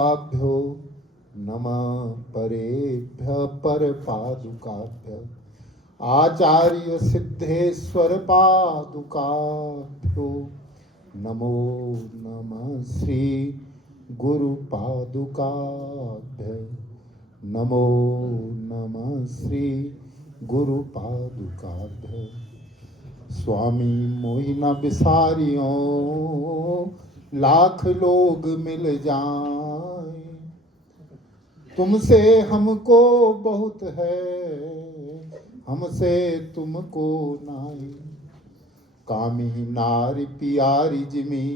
पादुकाभ्यो नमः परेभ्यः परपादुकाभ्यः आचार्य सिद्धेश्वर पादुकाभ्यो नमो नमः श्री गुरु पादुकाभ्यः नमो नमः श्री गुरु पादुकाभ्यः। स्वामी मोहि न बिसारियो लाख लोग मिल जाएं, तुमसे हमको बहुत है, हमसे तुमको नाई। कामी नारी पियारी जिमी,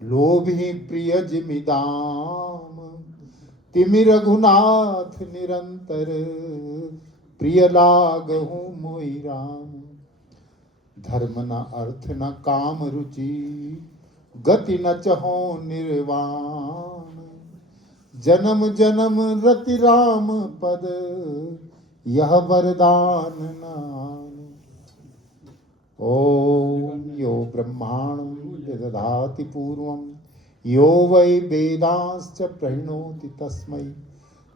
लोभी प्रिय जिमी दाम। तिमि रघुनाथ निरंतर, प्रिय लागहु मोहि राम। धर्म न अर्थ न काम रुचि, गति न चहो निर्वाण। जन्म जन्म रति राम पद, यह वरदान नाम। ओम यो ब्रह्माणं विदधाति पूर्वं, यो वै वेदांश्च प्रणोति तस्मै।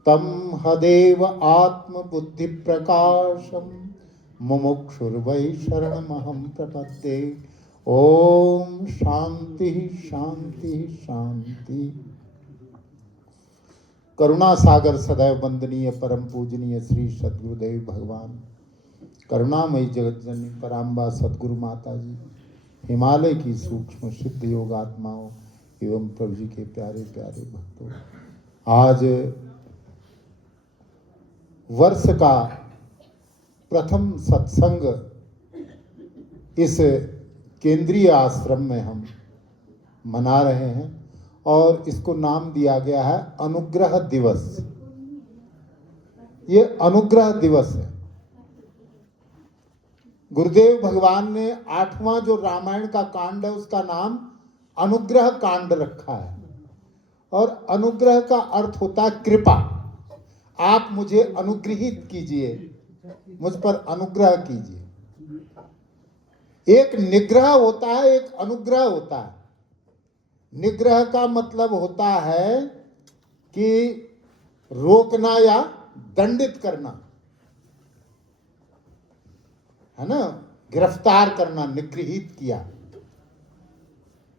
तं हदेव आत्मबुद्धि प्रकाशम्, मुमुक्षुर्वै शरणमहं प्रपद्ये। ओम शांति शांति शांति। करुणा सागर सदैव वंदनीय परम पूजनीय श्री सद्गुरुदेव भगवान, करुणामयी जगत जननी पराम्बा सद्गुरु माता जी, हिमालय की सूक्ष्म सिद्ध योग आत्माओं एवं प्रभु जी के प्यारे प्यारे भक्तों, आज वर्ष का प्रथम सत्संग इस केंद्रीय आश्रम में हम मना रहे हैं और इसको नाम दिया गया है अनुग्रह दिवस। ये अनुग्रह दिवस है। गुरुदेव भगवान ने 8वां जो रामायण का कांड है उसका नाम अनुग्रह कांड रखा है और अनुग्रह का अर्थ होता है कृपा। आप मुझे अनुग्रहित कीजिए, मुझ पर अनुग्रह कीजिए। एक निग्रह होता है, एक अनुग्रह होता है। निग्रह का मतलब होता है कि रोकना या दंडित करना, है ना, गिरफ्तार करना, निगृहित किया।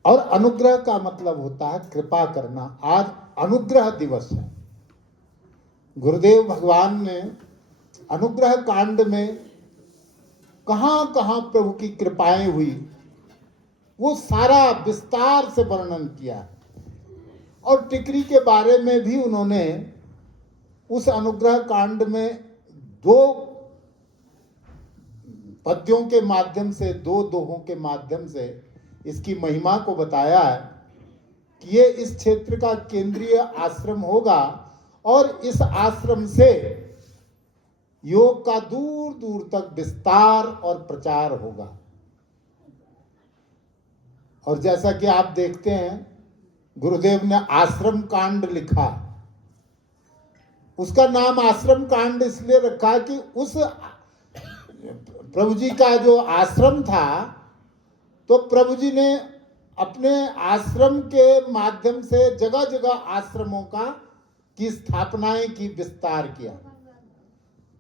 और अनुग्रह का मतलब होता है कृपा करना। आज अनुग्रह दिवस है। गुरुदेव भगवान ने अनुग्रह कांड में कहां कहां प्रभु की कृपाएं हुई वो सारा विस्तार से वर्णन किया और टिकरी के बारे में भी उन्होंने उस अनुग्रह कांड में 2 पद्यों के माध्यम से, 2 दोहों के माध्यम से इसकी महिमा को बताया है कि ये इस क्षेत्र का केंद्रीय आश्रम होगा और इस आश्रम से योग का दूर दूर तक विस्तार और प्रचार होगा। और जैसा कि आप देखते हैं गुरुदेव ने आश्रम कांड लिखा। उसका नाम आश्रम कांड इसलिए रखा कि उस प्रभु जी का जो आश्रम था तो प्रभु जी ने अपने आश्रम के माध्यम से जगह जगह आश्रमों की स्थापनाएं की, विस्तार किया।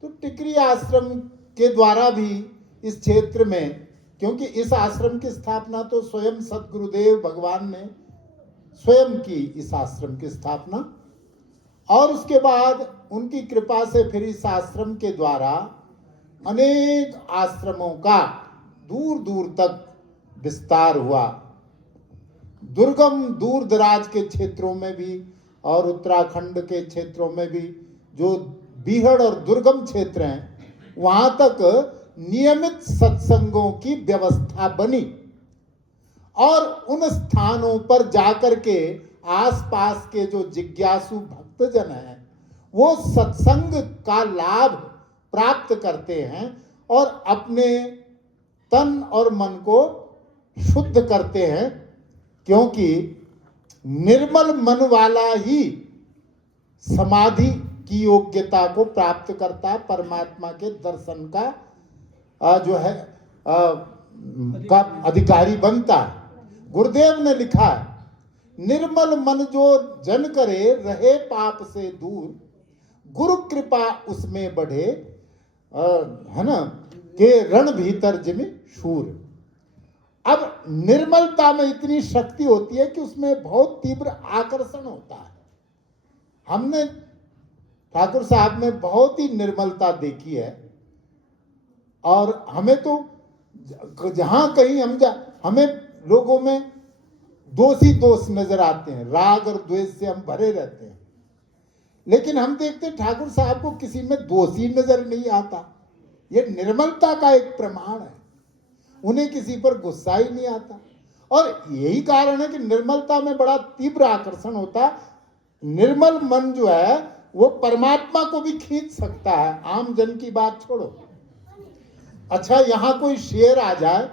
तो टिकरी आश्रम के द्वारा भी इस क्षेत्र में, क्योंकि इस आश्रम की स्थापना तो स्वयं सद्गुरुदेव भगवान ने स्वयं की, इस आश्रम की स्थापना, और उसके बाद उनकी कृपा से फिर इस आश्रम के द्वारा अनेक आश्रमों का दूर दूर तक विस्तार हुआ। दुर्गम दूर दराज के क्षेत्रों में भी और उत्तराखंड के क्षेत्रों में भी जो बीहड़ और दुर्गम क्षेत्र हैं वहां तक नियमित सत्संगों की व्यवस्था बनी और उन स्थानों पर जाकर के आसपास के जो जिज्ञासु भक्तजन हैं वो सत्संग का लाभ प्राप्त करते हैं और अपने तन और मन को शुद्ध करते हैं, क्योंकि निर्मल मन वाला ही समाधि की योग्यता को प्राप्त करता है, परमात्मा के दर्शन का जो है का अधिकारी बनता है। गुरुदेव ने लिखा है निर्मल मन जो जन करे, रहे पाप से दूर, गुरु कृपा उसमें बढ़े, है ना, के रण भीतर जिमे शूर। अब निर्मलता में इतनी शक्ति होती है कि उसमें बहुत तीव्र आकर्षण होता है। हमने ठाकुर साहब में बहुत ही निर्मलता देखी है, और हमें तो जहां कहीं हमें लोगों में दोषी दोष नजर आते हैं, राग और द्वेष से हम भरे रहते हैं, लेकिन हम देखते हैं ठाकुर साहब को किसी में दोषी नजर नहीं आता। ये निर्मलता का एक प्रमाण है, उन्हें किसी पर गुस्सा ही नहीं आता। और यही कारण है कि निर्मलता में बड़ा तीव्र आकर्षण होता है। निर्मल मन जो है वो परमात्मा को भी खींच सकता है, आम जन की बात छोड़ो। अच्छा, यहां कोई शेर आ जाए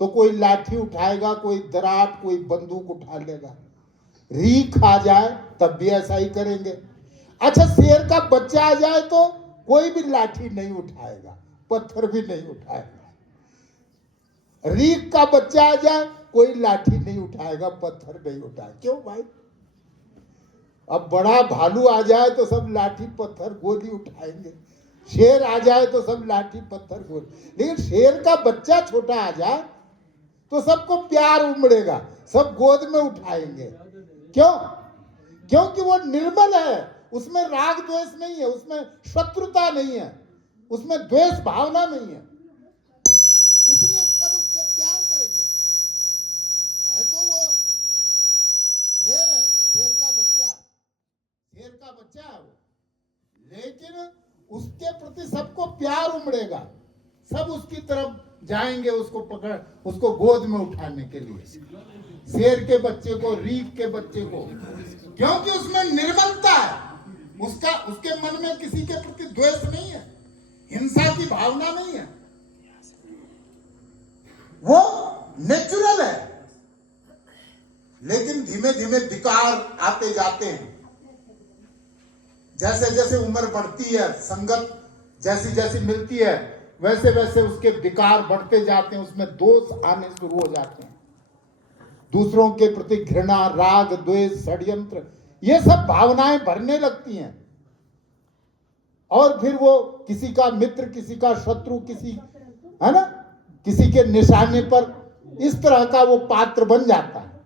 तो कोई लाठी उठाएगा, कोई दराट, कोई बंदूक उठा लेगा। रीख आ जाए तब भी ऐसा ही करेंगे। अच्छा, शेर का बच्चा आ जाए तो कोई भी लाठी नहीं उठाएगा, पत्थर भी नहीं उठाएगा। रीख का बच्चा आ जाए, कोई लाठी नहीं उठाएगा, पत्थर नहीं उठाएगा। क्यों भाई? अब बड़ा भालू आ जाए तो सब लाठी पत्थर गोली उठाएंगे, शेर आ जाए तो सब लाठी पत्थर गोली। लेकिन शेर का बच्चा छोटा आ जाए तो सबको प्यार उमड़ेगा, सब गोद में उठाएंगे। क्यों? क्योंकि वो निर्मल है, उसमें राग द्वेष नहीं है, उसमें शत्रुता नहीं है, उसमें द्वेष भावना नहीं है, इसलिए सब उससे प्यार करेंगे। है तो वो शेर है, शेर का बच्चा है वो, लेकिन उसके प्रति सबको प्यार उमड़ेगा, सब उसकी तरफ जाएंगे, उसको पकड़, उसको गोद में उठाने के लिए, शेर के बच्चे को, रीख के बच्चे को, क्योंकि उसमें निर्मलता है। उसके मन में किसी के प्रति द्वेष नहीं है, हिंसा की भावना नहीं है, वो नेचुरल है। लेकिन धीमे धीमे विकार आते जाते हैं, जैसे जैसे उम्र बढ़ती है, संगत जैसी जैसी मिलती है, वैसे वैसे उसके विकार बढ़ते जाते हैं, उसमें दोष आने शुरू हो जाते हैं। दूसरों के प्रति घृणा, राग, द्वेष, षड्यंत्र, ये सब भावनाएं भरने लगती हैं, और फिर वो किसी का मित्र, किसी का शत्रु, किसी, है ना, किसी के निशाने पर इस तरह का वो पात्र बन जाता है।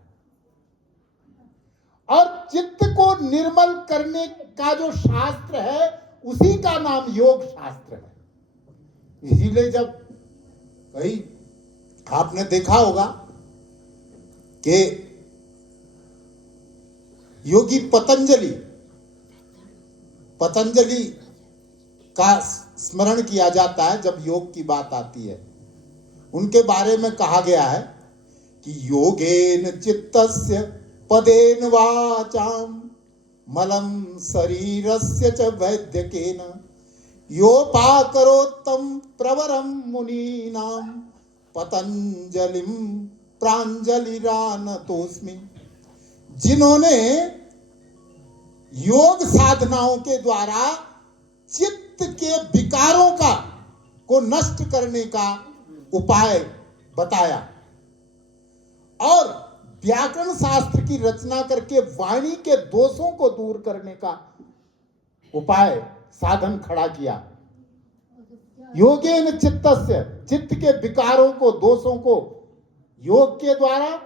और चित्त को निर्मल करने का जो शास्त्र है, उसी का नाम योग शास्त्र है। इसीलिए जब कहीं आपने देखा होगा कि योगी पतंजलि का स्मरण किया जाता है जब योग की बात आती है। उनके बारे में कहा गया है कि योगेन चित्तस्य पदेन वाचाम मलं शरीरस्य च वैद्यकेन योपाकरोत्तम प्रवरम मुनीनां पतंजलिम प्रांजलिरानतोस्मि। जिन्होंने योग साधनाओं के द्वारा चित्त के विकारों को नष्ट करने का उपाय बताया, और व्याकरण शास्त्र की रचना करके वाणी के दोषों को दूर करने का उपाय, साधन खड़ा किया। योगेन चित्तस्य, चित्त के विकारों को, दोषों को योग के द्वारा,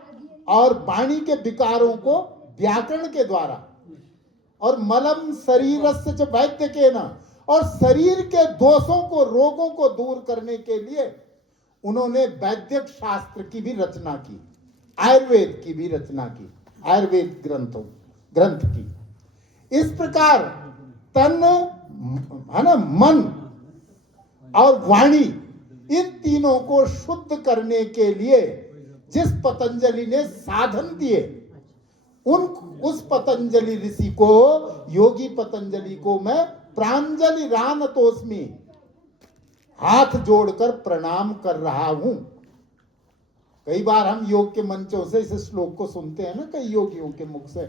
और वाणी के विकारों को व्याकरण के द्वारा, और मलम शरीरस्य च वैद्यकेन, और शरीर के दोषों को, रोगों को दूर करने के लिए उन्होंने वैद्यक शास्त्र की भी रचना की, आयुर्वेद की भी रचना की, आयुर्वेद ग्रंथ की। इस प्रकार तन, है ना, मन और वाणी, इन तीनों को शुद्ध करने के लिए जिस पतंजलि ने साधन दिए, उस पतंजलि ऋषि को, योगी पतंजलि को मैं प्रांजलि रानतोस्मि, हाथ जोड़कर प्रणाम कर रहा हूं। कई बार हम योग के मंचों से इस श्लोक को सुनते हैं ना, कई योगियों के मुख से,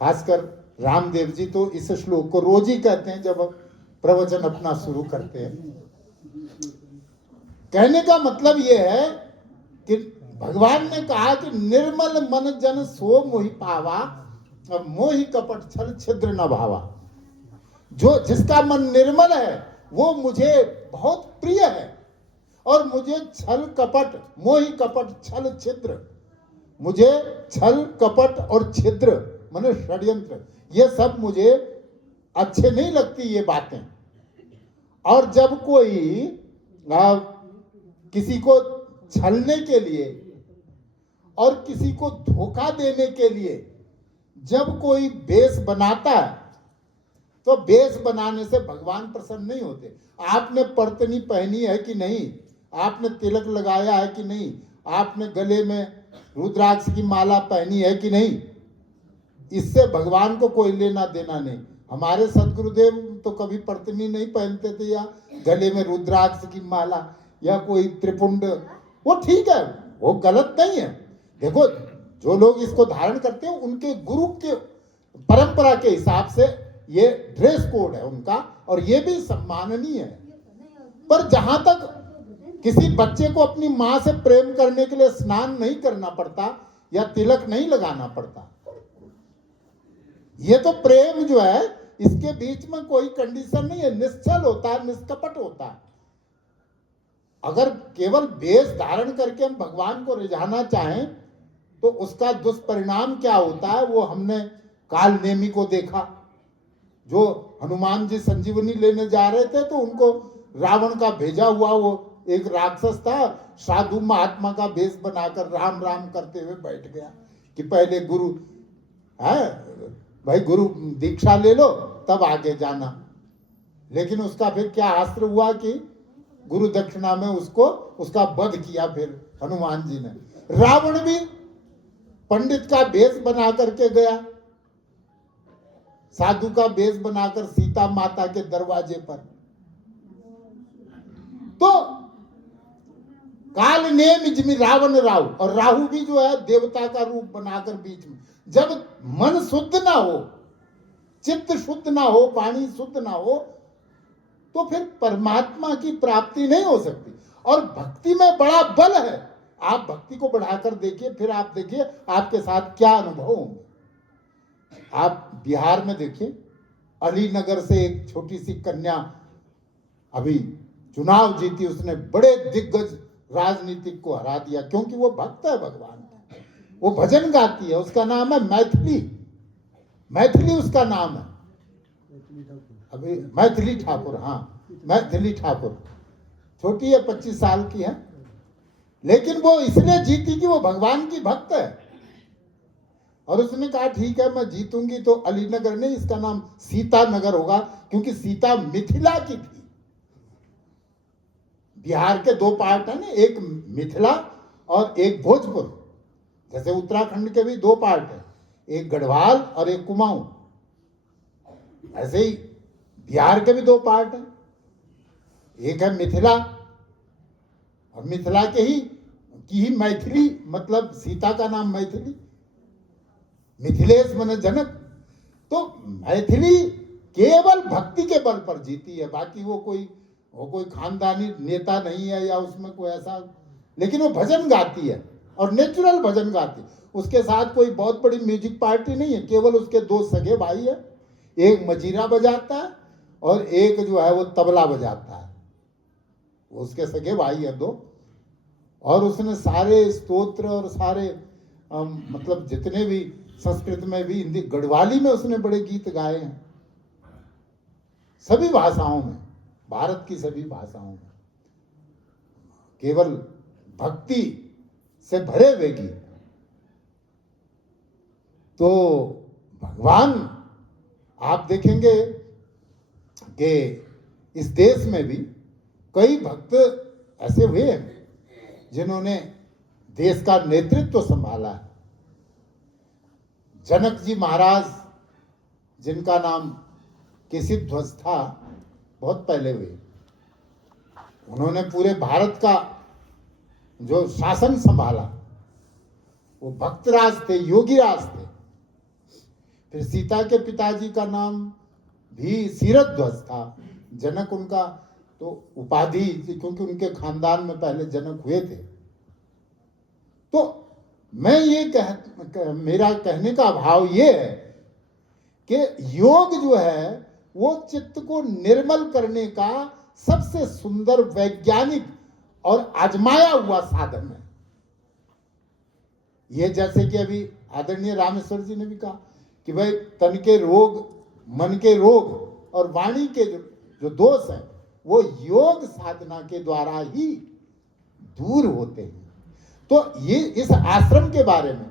खासकर रामदेव जी तो इस श्लोक को रोज ही कहते हैं जब प्रवचन अपना शुरू करते हैं। कहने का मतलब यह है कि भगवान ने कहा कि निर्मल मन जन सो मोहि पावा और मोहि कपट छल छिद्र न भावा। जो जिसका मन निर्मल है वो मुझे बहुत प्रिय है, और मुझे छल कपट, मोहि कपट छल छिद्र, मुझे छल कपट और छिद्र माने षड्यंत्र, ये सब मुझे अच्छे नहीं लगती ये बातें। और जब कोई किसी को छलने के लिए और किसी को धोखा देने के लिए जब कोई वेश बनाता है, तो वेश बनाने से भगवान प्रसन्न नहीं होते। आपने परतनी पहनी है कि नहीं, आपने तिलक लगाया है कि नहीं, आपने गले में रुद्राक्ष की माला पहनी है कि नहीं, इससे भगवान को कोई लेना देना नहीं। हमारे सदगुरुदेव तो कभी परतनी नहीं पहनते थे, या गले में रुद्राक्ष की माला या कोई त्रिपुंड, वो ठीक है, वो गलत नहीं है। देखो, जो लोग इसको धारण करते हैं उनके गुरु के परंपरा के हिसाब से ये ड्रेस कोड है उनका, और ये भी सम्माननीय है। पर जहां तक किसी बच्चे को अपनी मां से प्रेम करने के लिए स्नान नहीं करना पड़ता या तिलक नहीं लगाना पड़ता, ये तो प्रेम जो है इसके बीच में कोई कंडीशन नहीं है, निश्चल होता है, निष्कपट होता है। अगर केवल वेश धारण करके हम भगवान को रिझाना चाहें तो उसका दुष्परिणाम क्या होता है वो हमने काल नेमी को देखा। जो हनुमान जी संजीवनी लेने जा रहे थे तो उनको रावण का भेजा हुआ वो एक राक्षस था, साधु महात्मा का वेश बनाकर राम राम करते हुए बैठ गया कि पहले गुरु है भाई, गुरु दीक्षा ले लो तब आगे जाना। लेकिन उसका फिर क्या अस्त्र हुआ कि गुरु दक्षिणा में उसको उसका वध किया फिर हनुमान जी ने। रावण भी पंडित का वेश बना करके गया, साधु का वेश बनाकर सीता माता के दरवाजे पर। तो काल नेम जिमि रावण राहु, और राहु भी जो है देवता का रूप बनाकर बीच में। जब मन शुद्ध ना हो, चित्त शुद्ध ना हो, वाणी शुद्ध ना हो, तो फिर परमात्मा की प्राप्ति नहीं हो सकती। और भक्ति में बड़ा बल है। आप भक्ति को बढ़ाकर देखिए, फिर आप देखिए आपके साथ क्या अनुभव होंगे। आप बिहार में देखिए, अलीनगर से एक छोटी सी कन्या अभी चुनाव जीती, उसने बड़े दिग्गज राजनीतिक को हरा दिया, क्योंकि वो भक्त है भगवान का। वो भजन गाती है, उसका नाम है मैथिली, मैथिली उसका नाम है, अभी मैथिली ठाकुर, हाँ मैथिली ठाकुर। छोटी है, 25 साल की है, लेकिन वो इसलिए जीती कि वो भगवान की भक्त है। और उसने कहा ठीक है मैं जीतूंगी तो अलीनगर नहीं, इसका नाम सीता नगर होगा, क्योंकि सीता मिथिला की थी। बिहार के दो पार्ट है ना, एक मिथिला और एक भोजपुर। जैसे उत्तराखंड के भी दो पार्ट है, एक गढ़वाल और एक कुमाऊं। ऐसे ही बिहार के भी दो पार्ट है, एक है मिथिला, और मिथिला के ही की ही मैथिली, मतलब सीता का नाम मैथिली, मिथिलेश माने जनक। तो मैथिली केवल भक्ति के बल पर जीती है, बाकी वो कोई खानदानी नेता नहीं है या उसमें कोई ऐसा, लेकिन वो भजन गाती है और नेचुरल भजन गाती है। उसके साथ कोई बहुत बड़ी म्यूजिक पार्टी नहीं है, केवल उसके दो सगे भाई है, एक मजीरा बजाता है और एक जो है वो तबला बजाता है, वो उसके सगे भाई है दो। और उसने सारे स्तोत्र और सारे मतलब जितने भी संस्कृत में भी, हिंदी, गढ़वाली में उसने बड़े गीत गाए हैं, सभी भाषाओं में, भारत की सभी भाषाओं में, केवल भक्ति से भरे हुए गीत। तो भगवान आप देखेंगे कि इस देश में भी कई भक्त ऐसे हुए हैं जिन्होंने देश का नेतृत्व संभाला है। जनक जी महाराज, जिनका नाम केशिध्वज था, बहुत पहले हुए, उन्होंने पूरे भारत का जो शासन संभाला, वो भक्तराज थे, योगी राज थे। फिर सीता के पिताजी का नाम भी क्षीरध्वज था, जनक उनका तो उपाधि, क्योंकि उनके खानदान में पहले जनक हुए थे। तो मैं मेरा कहने का भाव ये है कि योग जो है वो चित्त को निर्मल करने का सबसे सुंदर वैज्ञानिक और आजमाया हुआ साधन है। ये जैसे कि अभी आदरणीय रामेश्वर जी ने भी कहा कि भाई तन के रोग, मन के रोग और वाणी के जो दोष हैं वो योग साधना के द्वारा ही दूर होते हैं। तो ये इस आश्रम के बारे में,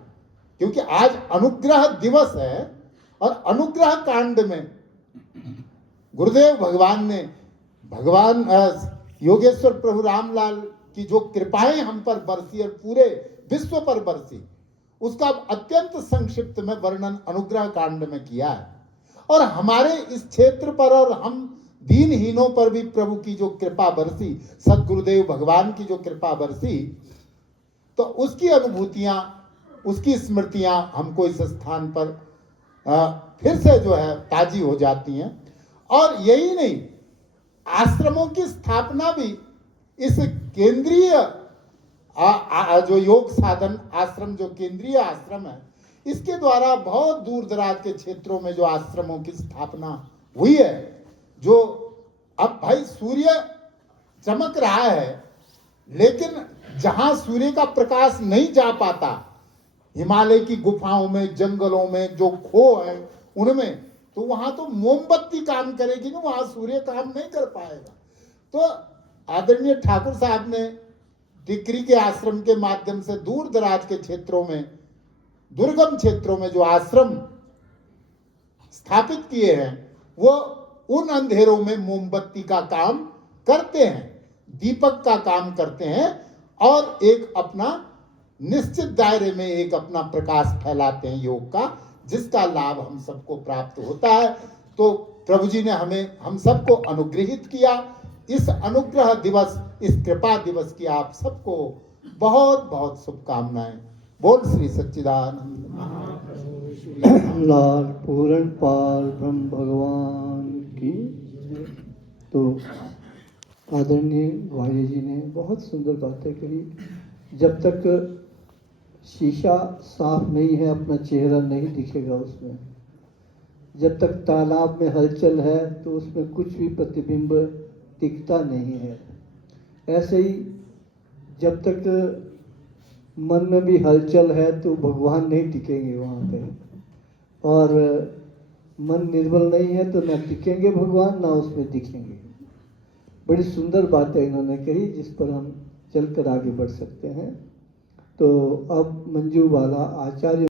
क्योंकि आज अनुग्रह दिवस है और अनुग्रह कांड में गुरुदेव भगवान ने भगवान योगेश्वर प्रभु रामलाल की जो कृपाएं हम पर बरसी और पूरे विश्व पर बरसी, उसका अत्यंत संक्षिप्त में वर्णन अनुग्रह कांड में किया है। और हमारे इस क्षेत्र पर और हम दीनहीनों पर भी प्रभु की जो कृपा बरसी, सदगुरुदेव भगवान की जो कृपा बरसी, तो उसकी अनुभूतियां, उसकी स्मृतियां हमको इस स्थान पर फिर से जो है ताजी हो जाती हैं। और यही नहीं, आश्रमों की स्थापना भी इस केंद्रीय जो योग साधन आश्रम, जो केंद्रीय आश्रम है, इसके द्वारा बहुत दूर दराज के क्षेत्रों में जो आश्रमों की स्थापना हुई है, जो अब भाई सूर्य चमक रहा है, लेकिन जहां सूर्य का प्रकाश नहीं जा पाता, हिमालय की गुफाओं में, जंगलों में जो खो है उनमें, तो वहां तो मोमबत्ती काम करेगी ना, वहां सूर्य काम नहीं कर पाएगा। तो आदरणीय ठाकुर साहब ने टिकरी के आश्रम के माध्यम से दूर दराज के क्षेत्रों में, दुर्गम क्षेत्रों में जो आश्रम स्थापित किए हैं, वो उन अंधेरों में मोमबत्ती का काम करते हैं, दीपक का काम करते हैं और एक अपना निश्चित दायरे में एक अपना प्रकाश फैलाते हैं योग का, जिसका लाभ हम सबको प्राप्त होता है। तो प्रभु जी ने हमें, हम सबको अनुग्रहित किया। इस अनुग्रह दिवस, इस कृपा दिवस की आप सबको बहुत बहुत शुभकामनाएं। बोल श्री सच्चिदानंद लाल पूर्ण पाल ब्रह्म भगवान की। तो आदरणीय भाई जी ने बहुत सुंदर बातें कही। जब तक शीशा साफ नहीं है, अपना चेहरा नहीं दिखेगा उसमें। जब तक तालाब में हलचल है तो उसमें कुछ भी प्रतिबिंब दिखता नहीं है। ऐसे ही जब तक मन में भी हलचल है तो भगवान नहीं टिकेंगे वहाँ पे, और मन निर्बल नहीं है तो न टिकेंगे भगवान, ना उसमें दिखेंगे। बड़ी सुंदर बातें इन्होंने कही, जिस पर हम चलकर आगे बढ़ सकते हैं। तो अब मंजू वाला आचार्य